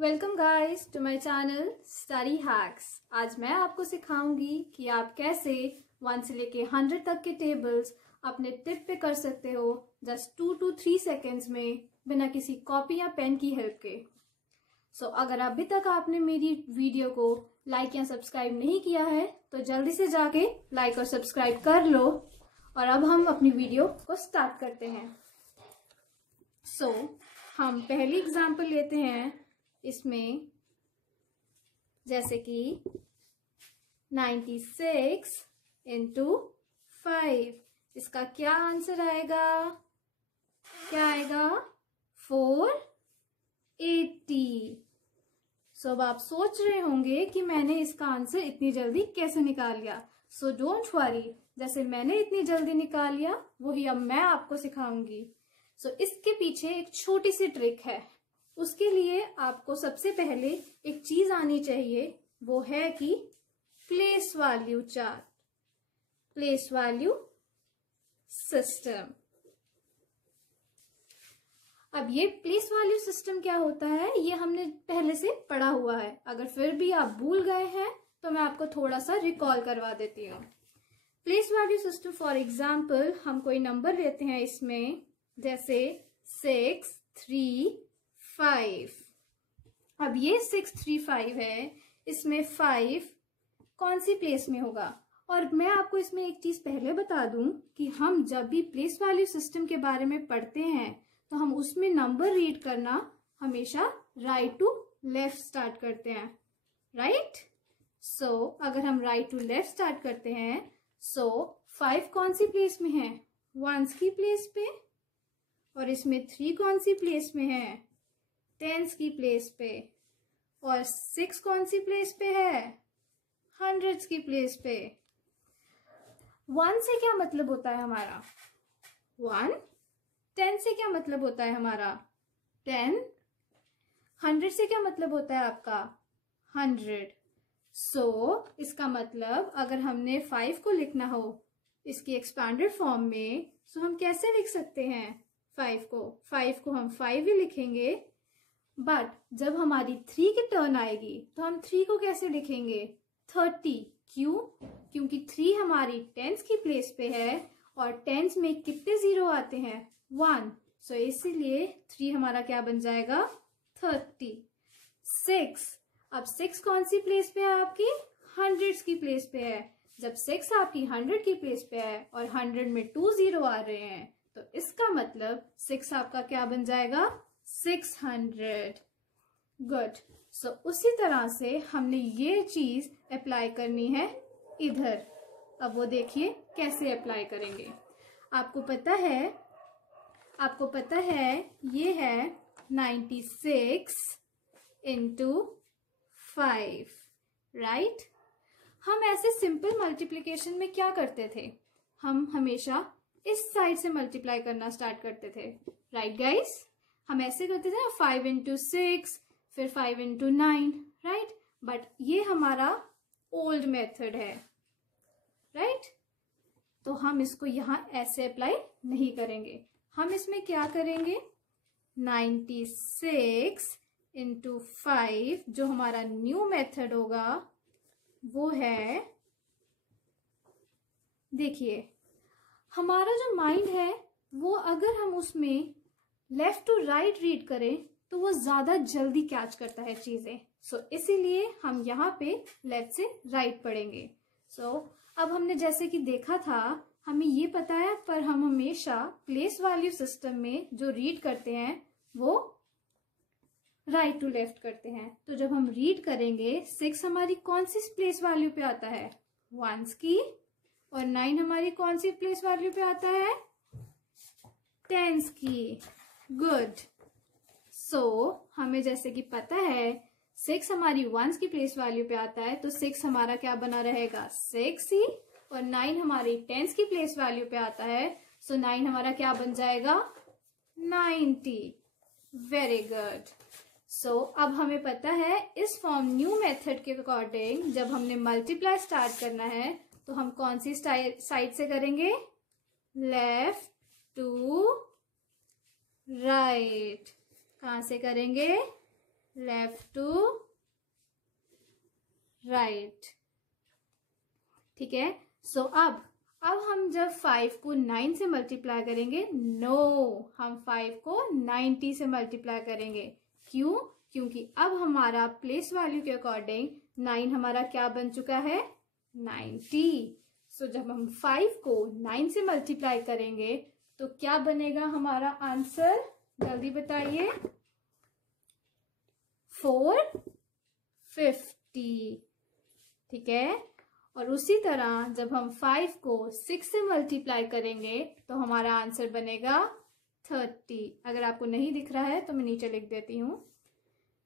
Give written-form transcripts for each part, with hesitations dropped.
Welcome guys to my channel study hacks. आज मैं आपको सिखाऊंगी कि आप कैसे 1 से लेके 100 तक के टेबल्स अपने टिप पे कर सकते हो जस्ट 2 to 3 सेकेंड्स में बिना किसी कॉपी या पेन की हेल्प के। अगर अभी तक आपने मेरी वीडियो को लाइक या सब्सक्राइब नहीं किया है तो जल्दी से जाके लाइक और सब्सक्राइब कर लो। और अब हम अपनी वीडियो को स्टार्ट करते हैं। हम पहली एग्जाम्पल लेते हैं इसमें, जैसे कि 96 into 5। इसका क्या आंसर आएगा? क्या आएगा? 480। अब आप सोच रहे होंगे कि मैंने इसका आंसर इतनी जल्दी कैसे निकाल लिया। डोंट वरी, जैसे मैंने इतनी जल्दी निकाल लिया वही अब मैं आपको सिखाऊंगी। इसके पीछे एक छोटी सी ट्रिक है। उसके लिए आपको सबसे पहले एक चीज आनी चाहिए, वो है कि place value chart, place value system. अब ये प्लेस वैल्यू सिस्टम क्या होता है ये हमने पहले से पढ़ा हुआ है। अगर फिर भी आप भूल गए हैं तो मैं आपको थोड़ा सा रिकॉल करवा देती हूँ। Place value system, for example हम कोई नंबर लेते हैं इसमें, जैसे 635। अब ये 635 है, इसमें 5 कौन सी प्लेस में होगा? और मैं आपको इसमें एक चीज पहले बता दूं कि हम जब भी प्लेस वैल्यू सिस्टम के बारे में पढ़ते हैं तो हम उसमें नंबर रीड करना हमेशा राइट टू लेफ्ट स्टार्ट करते हैं, राइट? अगर हम राइट टू लेफ्ट स्टार्ट करते हैं 5 कौन सी प्लेस में है? 1s की प्लेस पे। और इसमें 3 कौन सी प्लेस में है? 10s की प्लेस पे। और 6 कौन सी प्लेस पे है? 100s की प्लेस पे। 1 से क्या मतलब होता है हमारा? 1। 10 से क्या मतलब होता है हमारा? 10। 100 से क्या मतलब होता है आपका? 100। इसका मतलब अगर हमने 5 को लिखना हो इसकी एक्सपैंडेड फॉर्म में, हम कैसे लिख सकते हैं 5 को हम 5 ही लिखेंगे। बट जब हमारी 3 की टर्न आएगी तो हम 3 को कैसे लिखेंगे? 30। क्यों? क्योंकि 3 हमारी 10s की प्लेस पे है और 10s में कितने जीरो आते हैं? 1। इसीलिए 3 हमारा क्या बन जाएगा? 30। 6। अब 6 कौन सी प्लेस पे है आपकी? 100s की प्लेस पे है। जब 6 आपकी 100 की प्लेस पे है और 100 में 2 जीरो आ रहे हैं तो इसका मतलब 6 आपका क्या बन जाएगा? 600। गुड। उसी तरह से हमने ये चीज अप्लाई करनी है इधर। अब वो देखिए कैसे अप्लाई करेंगे। आपको पता है ये है 96 into 5, राइट? हम ऐसे सिंपल मल्टीप्लिकेशन में क्या करते थे? हम हमेशा इस साइड से मल्टीप्लाई करना स्टार्ट करते थे, राइट गाइस? हम ऐसे करते थे ना, 5 into 6, फिर 5 into 9, राइट? बट ये हमारा ओल्ड मेथड है, राइट? तो हम इसको यहां ऐसे अप्लाई नहीं करेंगे। हम इसमें क्या करेंगे? 96 into 5 जो हमारा न्यू मेथड होगा वो है, देखिए हमारा जो माइंड है वो अगर हम उसमें लेफ्ट टू राइट रीड करें तो वो ज्यादा जल्दी कैच करता है चीजें। इसीलिए हम यहाँ पे लेफ्ट से राइट पढ़ेंगे। अब हमने जैसे कि देखा था, हमें ये पता है, पर हम हमेशा प्लेस वैल्यू सिस्टम में जो रीड करते हैं वो राइट टू लेफ्ट करते हैं। तो जब हम रीड करेंगे 6 हमारी कौन सी प्लेस वैल्यू पे आता है? 1s की। और 9 हमारी कौन सी प्लेस वैल्यू पे आता है? 10s की। गुड। हमें जैसे कि पता है 6 हमारी 1s की प्लेस वैल्यू पे आता है तो 6 हमारा क्या बना रहेगा? 6 ही। और 9 हमारी 10s की प्लेस वैल्यू पे आता है 9 हमारा क्या बन जाएगा? 90। Very good. अब हमें पता है इस फॉर्म न्यू मेथड के अकॉर्डिंग जब हमने मल्टीप्लाई स्टार्ट करना है तो हम कौन सी साइड से करेंगे? Left to right. कहां से करेंगे? Left to right. ठीक है, सो अब हम जब 5 को 9 से मल्टीप्लाई करेंगे, नो, हम 5 को 90 से मल्टीप्लाई करेंगे। क्यों? क्योंकि अब हमारा प्लेस वैल्यू के अकॉर्डिंग 9 हमारा क्या बन चुका है, 90। सो जब हम 5 को 9 से मल्टीप्लाई करेंगे तो क्या बनेगा हमारा आंसर, जल्दी बताइए, 450। ठीक है, और उसी तरह जब हम 5 को 6 से मल्टीप्लाई करेंगे तो हमारा आंसर बनेगा 30। अगर आपको नहीं दिख रहा है तो मैं नीचे लिख देती हूँ।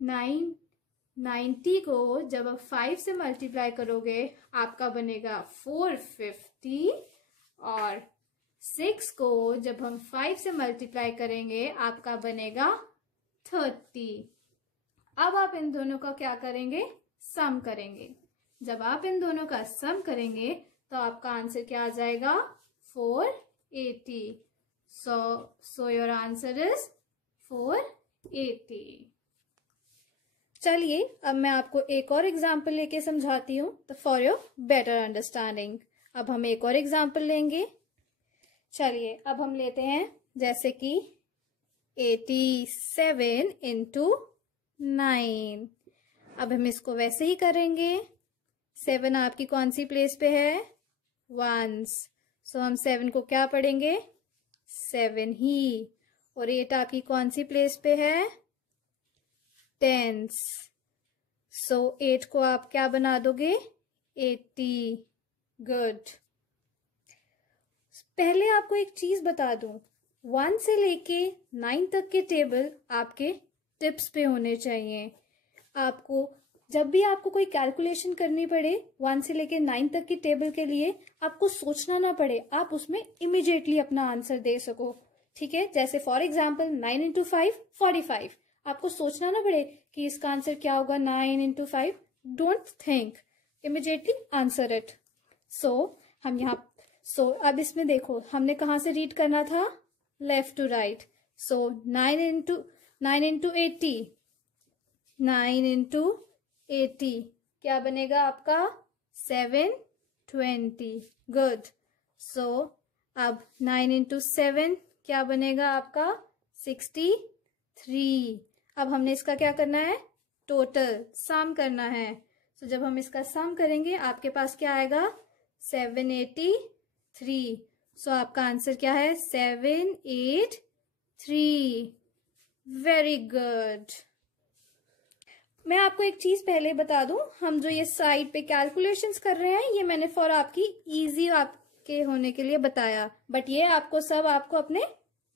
90 को जब आप 5 से मल्टीप्लाई करोगे आपका बनेगा 450, और 6 को जब हम 5 से मल्टीप्लाई करेंगे आपका बनेगा 30। अब आप इन दोनों का क्या करेंगे, सम करेंगे। जब आप इन दोनों का सम करेंगे तो आपका आंसर क्या आ जाएगा, 480। So your answer is 480। चलिए अब मैं आपको एक और एग्जाम्पल लेके समझाती हूँ, तो फॉर योर बेटर अंडरस्टैंडिंग। अब हम एक और एग्जाम्पल लेंगे। चलिए अब हम लेते हैं जैसे कि 87 इंटू 9। अब हम इसको वैसे ही करेंगे। 7 आपकी कौन सी प्लेस पे है, वंस, सो हम 7 को क्या पढ़ेंगे, 7 ही। और 8 आपकी कौन सी प्लेस पे है, टेंस, सो 8 को आप क्या बना दोगे, 80। गुड। पहले आपको एक चीज बता दूं, 1 से लेके 9 तक के टेबल आपके टिप्स पे होने चाहिए। आपको जब भी आपको कोई कैलकुलेशन करनी पड़े 1 से लेके 9 तक की टेबल के लिए, आपको सोचना ना पड़े, आप उसमें इमीडिएटली अपना आंसर दे सको। ठीक है, जैसे फॉर एग्जाम्पल 9 इंटू 5 45। आपको सोचना ना पड़े कि इसका आंसर क्या होगा, 9 into 5। Don't think, immediately answer it. हम यहाँ अब इसमें देखो हमने कहाँ से रीड करना था, left to right. 9 into 80, 9 into 80 क्या बनेगा आपका, 720। गुड। अब 9 इंटू 7 क्या बनेगा आपका, 63। अब हमने इसका क्या करना है, टोटल सम करना है। जब हम इसका सम करेंगे आपके पास क्या आएगा, 783। आपका आंसर क्या है, 783। Very good. मैं आपको एक चीज पहले बता दूं, हम जो ये साइड पे कैलकुलेशंस कर रहे हैं ये मैंने फॉर आपकी इजी आपके होने के लिए बताया, बट ये आपको सब आपको अपने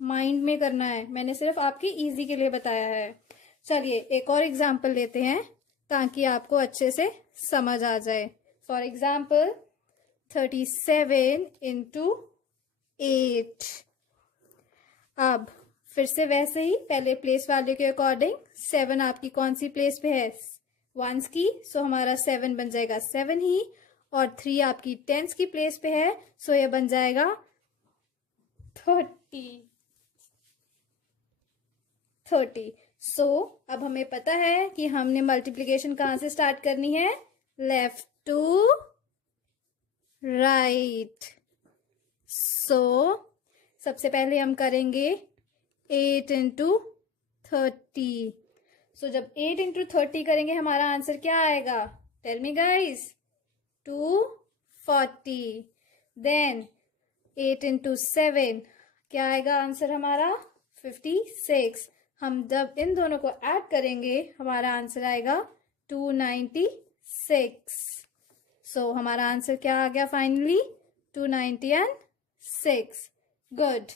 माइंड में करना है, मैंने सिर्फ आपकी इजी के लिए बताया है। चलिए एक और एग्जांपल लेते हैं ताकि आपको अच्छे से समझ आ जाए। For example 37 into 8। अब फिर से वैसे ही पहले प्लेस वैल्यू के अकॉर्डिंग 7 आपकी कौन सी प्लेस पे है, वंस की, सो हमारा 7 बन जाएगा 7 ही। और 3 आपकी टेंस की प्लेस पे है, सो ये बन जाएगा 30। अब हमें पता है कि हमने मल्टीप्लीकेशन कहाँ से स्टार्ट करनी है, लेफ्ट टू राइट। सबसे पहले हम करेंगे 8 इंटू 30। जब 8 इंटू 30 करेंगे हमारा आंसर क्या आएगा, tell me guys, 240। Then 8 into 7 क्या आएगा आंसर हमारा, 56। हम जब इन दोनों को ऐड करेंगे हमारा आंसर आएगा 296। हमारा आंसर क्या आ गया फाइनली, 296। गुड।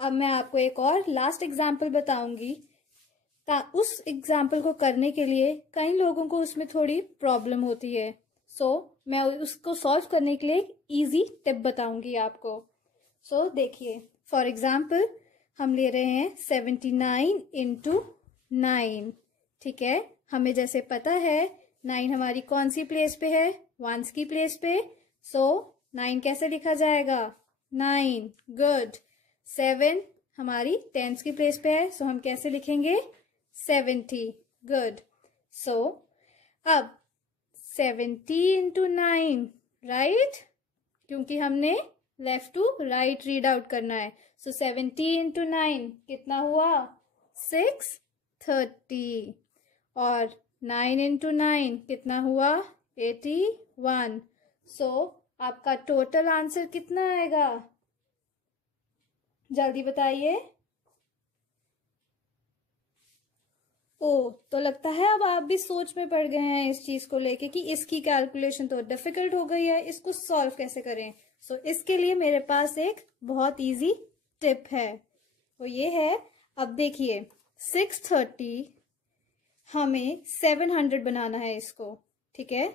अब मैं आपको एक और लास्ट एग्जाम्पल बताऊंगी। उस एग्जाम्पल को करने के लिए कई लोगों को उसमें थोड़ी प्रॉब्लम होती है, मैं उसको सॉल्व करने के लिए एक इजी टिप बताऊंगी आपको। देखिए फॉर एग्जाम्पल हम ले रहे हैं 79 इंटू 9। ठीक है, हमें जैसे पता है 9 हमारी कौन सी प्लेस पे है, वंस की प्लेस पे, 9 कैसे लिखा जाएगा, 9। गुड। 7 हमारी टेंस की प्लेस पे है, हम कैसे लिखेंगे, 70. Good. So अब 70 into 9, right? क्योंकि हमने left to right read out करना है. सो 70 into 9 कितना हुआ? 630. और 9 into 9 कितना हुआ? 81. सो आपका टोटल आंसर कितना आएगा? जल्दी बताइए. तो लगता है अब आप भी सोच में पड़ गए हैं इस चीज को लेके कि इसकी कैलकुलेशन तो डिफिकल्ट हो गई है, इसको सॉल्व कैसे करें. इसके लिए मेरे पास एक बहुत इजी टिप है. वो ये है, अब देखिए 630 हमें 700 बनाना है इसको. ठीक है,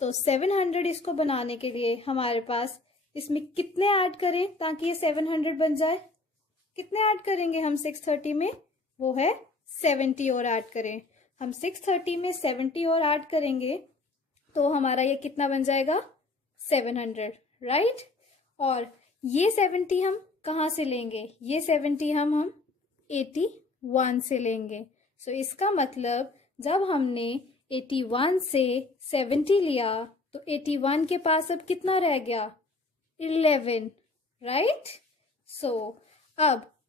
तो 700 इसको बनाने के लिए हमारे पास इसमें कितने ऐड करें ताकि ये 700 बन जाए? कितने ऐड करेंगे हम 630 में? वो है 70 और ऐड करें. हम 630 में 70 और ऐड करेंगे तो हमारा ये कितना बन जाएगा? 700, राइट? और ये 70 हम कहाँ से लेंगे? ये 70 हम 81 से लेंगे. इसका मतलब जब हमने 81 से 70 लिया तो 81 के पास अब कितना रह गया? 11, राइट?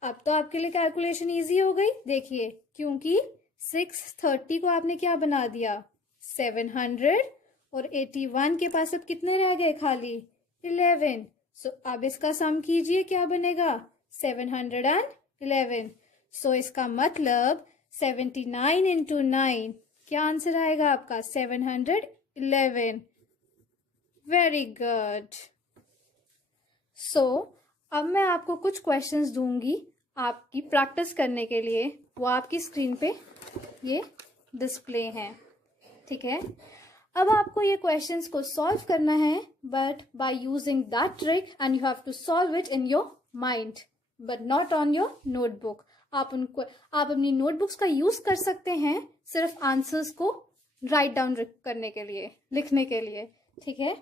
अब तो आपके लिए कैलकुलेशन इजी हो गई. देखिए, क्योंकि 630 को आपने क्या बना दिया? 700. और 81 के पास अब कितने रह गए? खाली 11. अब इसका सम कीजिए, क्या बनेगा? 711. इसका मतलब 79 into 9, क्या आंसर आएगा आपका? 711. Very good. अब मैं आपको कुछ क्वेश्चंस दूंगी आपकी प्रैक्टिस करने के लिए. वो आपकी स्क्रीन पे ये डिस्प्ले हैं. ठीक है, अब आपको ये क्वेश्चंस को सॉल्व करना है, but by using that trick, and you have to solve it in your mind but not on your notebook. आप अपनी नोटबुक्स का यूज कर सकते हैं सिर्फ आंसर्स को राइट डाउन करने के लिए, लिखने के लिए. ठीक है,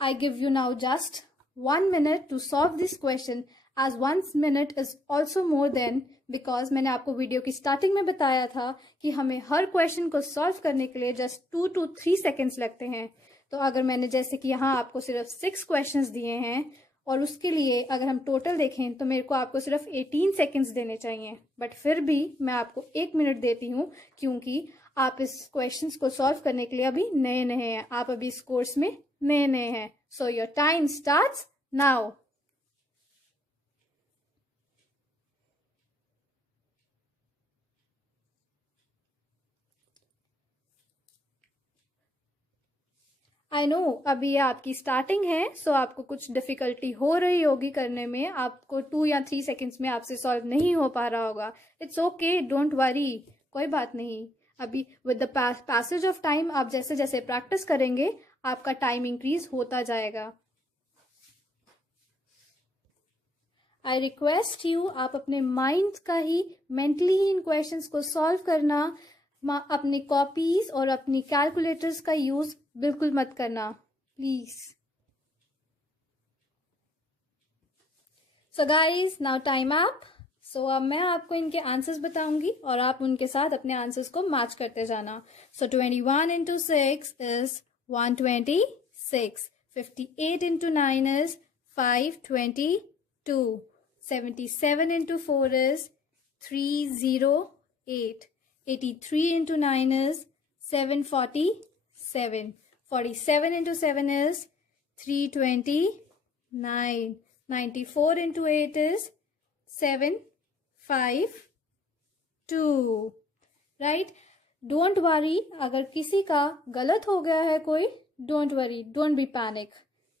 I give you now just 1 minute to solve this question, as 1 minute is also more than, because मैंने आपको वीडियो की स्टार्टिंग में बताया था कि हमें हर क्वेश्चन को सॉल्व करने के लिए जस्ट 2 to 3 seconds लगते हैं. तो अगर मैंने जैसे कि यहाँ आपको सिर्फ 6 क्वेश्चंस दिए हैं और उसके लिए अगर हम टोटल देखें तो मेरे को आपको सिर्फ 18 seconds देने चाहिए, बट फिर भी मैं आपको 1 minute देती हूँ क्योंकि आप इस क्वेश्चंस को सॉल्व करने के लिए अभी नए हैं. आप अभी इस कोर्स में नए हैं. So your time starts now. I know अभी ये आपकी स्टार्टिंग है, सो आपको कुछ डिफिकल्टी हो रही होगी करने में. आपको 2 या 3 सेकेंड्स में आपसे सॉल्व नहीं हो पा रहा होगा. इट्स ओके, डोंट वरी, कोई बात नहीं. अभी with the passage of time आप जैसे जैसे प्रैक्टिस करेंगे आपका टाइम इंक्रीज होता जाएगा. आई रिक्वेस्ट यू, आप अपने माइंड का ही मेंटली ही इन क्वेश्चंस को सॉल्व करना. अपनी कॉपीज और अपनी कैलकुलेटर्स का यूज बिल्कुल मत करना, please. So guys, now time up. अब मैं आपको इनके आंसर्स बताऊंगी और आप उनके साथ अपने आंसर्स को मैच करते जाना. 21 into 6 is 126. 58 into 9 is 522. 77 into 4 is 308. 83 into 9 is 747. 47 into 7 is 329. 94 into 8 is 752. Right? Don't worry, अगर किसी का गलत हो गया है कोई, don't worry, don't be panic.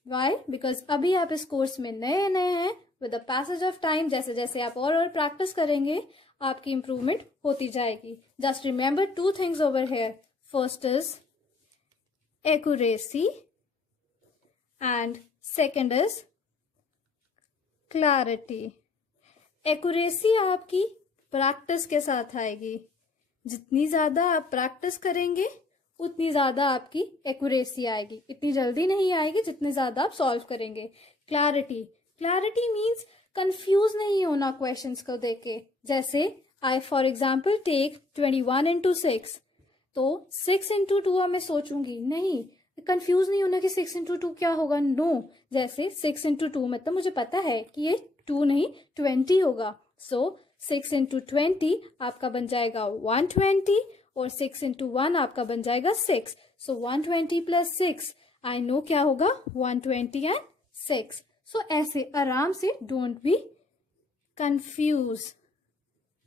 Why? Because अभी आप इस कोर्स में नए हैं. With the passage of time, जैसे जैसे आप और प्रैक्टिस करेंगे आपकी इम्प्रूवमेंट होती जाएगी. Just remember 2 things over here. First is accuracy and second is clarity. Accuracy आपकी प्रैक्टिस के साथ आएगी. जितनी ज्यादा आप प्रैक्टिस करेंगे उतनी ज्यादा आपकी एक्यूरेसी आएगी. इतनी जल्दी नहीं आएगी जितनी ज्यादा आप सॉल्व करेंगे. क्लैरिटी मीन्स कंफ्यूज नहीं होना क्वेश्चंस को देख के. जैसे I for example take 21 into 6, तो 6 इंटू 2 मैं सोचूंगी नहीं, कंफ्यूज नहीं होना कि 6 इंटू 2 क्या होगा, नो। जैसे 6 इंटू 2 मतलब मुझे पता है कि ये 2 नहीं 20 होगा, सो 6 इंटू 20 आपका बन जाएगा 120 और 6 इंटू 1 आपका बन जाएगा 6, सो 120 प्लस 6 आई नो क्या होगा 120 एंड 6। सो ऐसे आराम से, डोंट बी कंफ्यूज,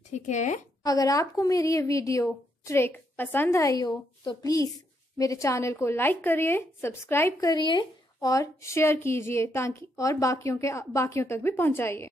ठीक है। अगर आपको मेरी ये वीडियो ट्रिक पसंद आई हो तो प्लीज मेरे चैनल को लाइक करिए, सब्सक्राइब करिए और शेयर कीजिए ताकि और बाकियों तक भी पहुंचाइए।